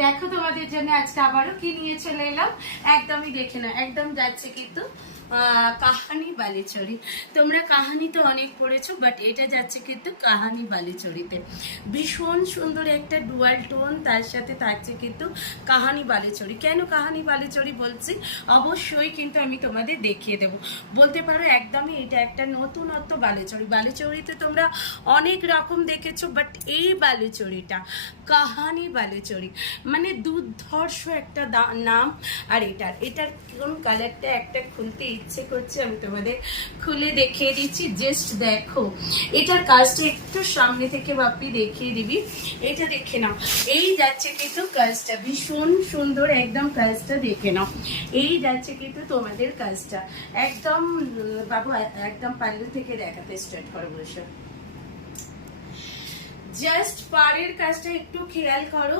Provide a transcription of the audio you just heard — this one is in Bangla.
দেখো তোমাদের জন্য আজকে আবারও কি নিয়ে চলে এলাম, একদমই দেখে না, একদম যাচ্ছে কিন্তু কাহানি বালিচরি। তোমরা কাহানি তো অনেক পড়েছো, বাট এটা যাচ্ছে কিন্তু কাহানি বালিচরিতে। ভীষণ সুন্দর একটা ডুয়াল টোন, তার সাথে থাকছে কিন্তু কাহানি বালিচরি। কেন কাহানি বালিচরি বলছি, অবশ্যই কিন্তু আমি তোমাদের দেখিয়ে দেব। বলতে পারো একদমই এটা একটা নতুনত্ব বালিচরি। বালিচরিতে তোমরা অনেক রকম দেখেছো, বাট এই বালিচরিটা কাহানি বালিচরি, মানে দুর্ধর্ষ একটা নাম। আর এটার কোন কালারটা একটা খুলতে ইচ্ছে করছে, আমি তোমাদের খুলে দেখিয়ে দিচ্ছি। জাস্ট দেখো, এটার কাজটা একটু সামনে থেকে বাপি দেখিয়ে দিবি। এটা দেখে নাও, এই যাচ্ছে কিন্তু কাজটা ভীষণ সুন্দর, একদম কাজটা দেখে নাও। এই যাচ্ছে কিন্তু তোমাদের কাজটা একদম বাবু, একদম পাল্লু থেকে দেখাতে স্টার্ট করো বসে। জাস্ট পাড়ের কাজটা একটু খেয়াল করো।